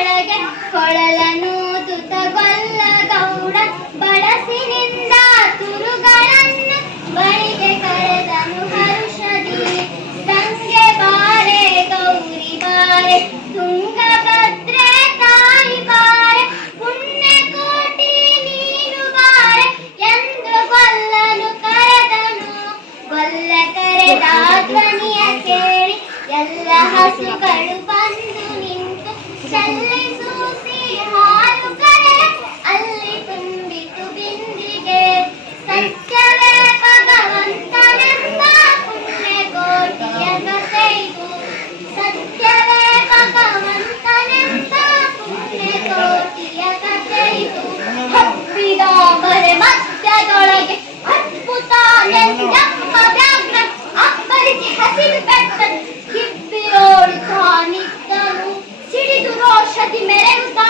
ಒಳಗೆ ಕೊಳಲನು ತುತಗೊಲ್ಲ ಗೌಡ ಬಳಸಿನಿಂದ ತುರುಗಳನ್ನು ಬಳಿಗೆ ಕರೆದನು ಹರುಷದಿ. ಗಂಗೆ ಬಾರೆ ಗೌರಿ ಬಾರೆ ತುಂಗಭದ್ರೆ ತಾಯಿ ಬಾರೆ ಪುಣ್ಯಕೋಟಿ ನೀನು ಬಾರೆ ಎಂದು ಗೊಲ್ಲನು ಕರೆದನು. ಗೊಲ್ಲ ಕರೆದ ಧ್ವನಿಯ ಕೇಳಿ ಎಲ್ಲ ಹಸುಗಳು ಬಂದು ನಿಂತು ಚಲ್ಲಿಸೂಸಿ ಹಾಲು ಕರೆ ಅಲ್ಲಿ ತುಂಬಿತು ಬಿಂದಿಗೆ. ಸತ್ಯವೇ ಭಗವಂತನೆಂಬ ಪುಣ್ಯಕೋಟಿಯ ಕಥೆಯಿದು. ಸತ್ಯವೇ ಭಗವಂತನೆಂಬ ಪುಣ್ಯಕೋಟಿಯ ಕಥೆಯಿದು. ಹಬ್ಬಿದ ಮರೆ ಮಧ್ಯದೊಳಗೆ ಅದ್ಭುತ ಎಂದೆಂಬ ವ್ಯಾಘ್ರ ಅಬ್ಬರಿಸಿ ಹಸಿದು ಬೆಟ್ಟನು ಕಿಪ್ಪಿಯೋಳಿತಾನಿದ್ದನು. ಸಿಡಿದು ರೋಷದಿ ಮೆರೆಯುತ್ತಾ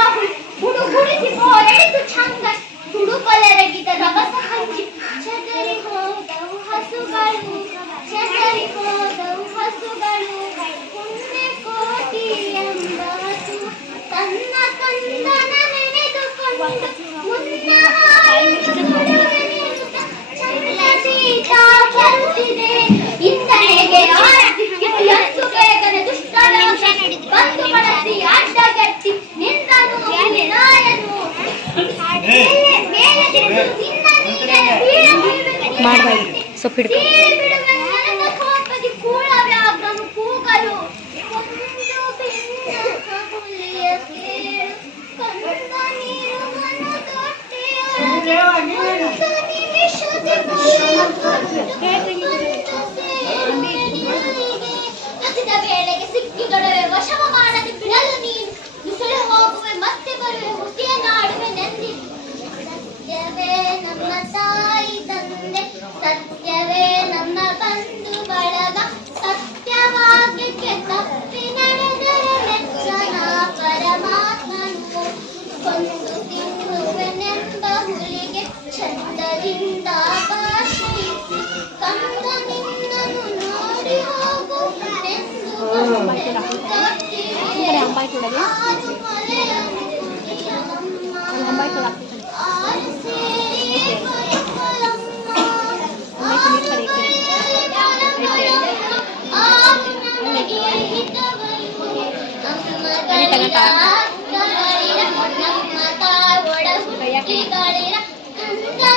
ಹುಡುಗುಡಿಸಿ ಬೋರೆಡಿದು ಚಂಗ ಹುಡುಕೊಲೆರಗಿದ ರಭಸ ಹಂಚಿ ಚದರಿ ಹೋದವು ಹಸುಗಳು ಚದರಿ ಹೋದವು ಹಸುಗಳು. ಪುಣ್ಯಕೋಟಿ ಎಂಬ ಹಸು ತನ್ನ ಕಂದನ ನೆನೆದುಕೊಂಡು ಮುನ್ನ ಚಂದ್ರಸೀತ ಗೆದ್ದಿದೆ. ಇಂದನೆಗೆ ಎತ್ತು ಬೇಗನೆ ದುಷ್ಟರಾಕ್ಷ ಬಂದು ಬಳಸಿ ಅಡ್ಡಗಟ್ಟಿ ನಿಂದನು ವಿನಾಯನು. ಮೇಲೆ ಬಿದ್ದು ನಿನ್ನ ನೀನೇ ಬಿಡುವೆ ನನ್ನ ಕೋಪದಿ ಕೂಳ ವ್ಯಾಘ್ರನು ಕೂಗಲು. ಒಂದು ಭಿನ್ನ ಹುಲಿಯ ಕೇಳು ಕಂದ ನೀರುವನು ತೊಟ್ಟೆಯೊಳಗೆ ಒಂದು ನಿಮಿಷದಿ ಹಸಿದ ವೇಳೆಗೆ ಸಿಕ್ಕಿದೊಡವೆ ವಶವ ಮಾಡದೆ ಬಿಡಲು ನೀನು. ನುಸುಳೆ ಹೋಗುವೆ ಮತ್ತೆ ಬರುವೆ ಹುಸಿಯ ನಾಡುವೆ ನೆಂದಿ. ಸತ್ಯವೇ ನಮ್ಮ ತಾಯಿ ತಂದೆ ಸತ್ಯವೇ ನಮ್ಮ ಬಂಧು ಬಳಗ ಸತ್ಯವಾಗ್ಲಿಕ್ಕೆ ತಪ್ಪಿ ನಡೆದರೆ ಮೆಚ್ಚನ ಪರಮಾತ್ಮನು. ಕೊಂದು ತಿನ್ನುವೆನೆಂಬ ಹುಲಿಗೆ ಚಂದದಿಂದ ಭಾಷಿಸಿ ಕಂದ ನಿನ್ನನು ನೋಡಿ ಹೋಗುವೆನೆಂದು ಆರು ಸೇರಿ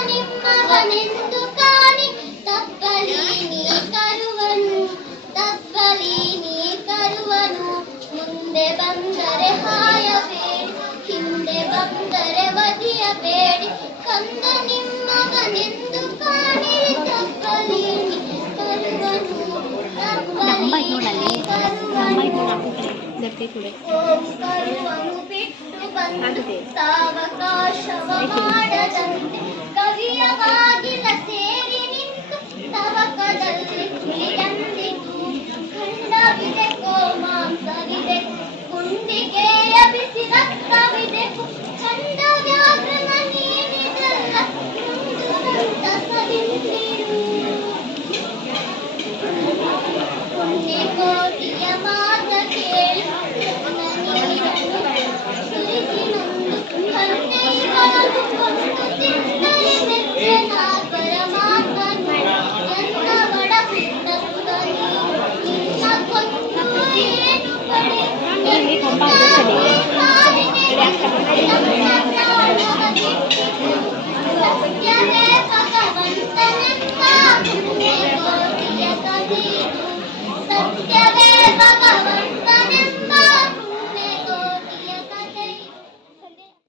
ನಿಮ್ಮವನೆಂದು ಕಾಣಿ ತಪ್ಪಲಿ ನೀ ಕರುವನು ತಪ್ಪಲಿ ನೀ ಕರುವನು. ಮುಂದೆ ಬಂದರೆ ಹಾಯಬೇಡಿ ಹಿಂದೆ ಬಂದರೆ ಬದಿಯಬೇಡಿ ಕಂದ ನಿಮ್ಮವನೆಂದು ಕಾಣಿ ತಪ್ಪಲಿ ನೀ ಕರುವನು ತಪ್ಪಲಿ ನೀ ಕರುವನು. ಕರುವನು ಬಿಟ್ಟು ಬಂದು ಸಾವಕಾಶವ ಮಾಡದಂತೆ ಕವಿಯ ಬಾಗಿಲ ಸೇರಿ ನಿಂತು ತವಕದಲ್ಲಿ ಕುಳಿತಂದಿತು. ಖಂಡವಿದೆಕೋ ಮಾಂಸವಿದೆ ಕುಂಡಿಗೆಯ ಬಿಸಿ ರಕ್ತವಿದೆ ಚಂದ